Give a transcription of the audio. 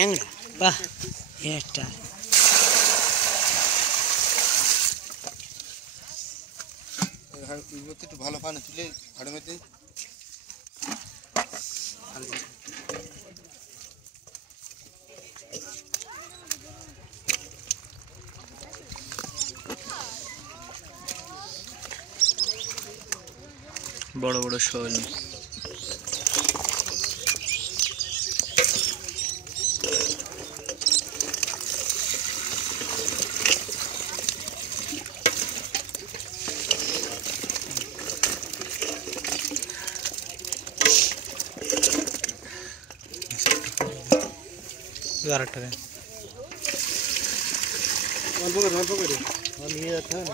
ট্যাংরা বাহ এটা একটু ভালো পানি তুলে ঘাড়ে মেতে বড় বড় শোল আরেকটা দেন অল্প করে নিয়ে যেতে হবে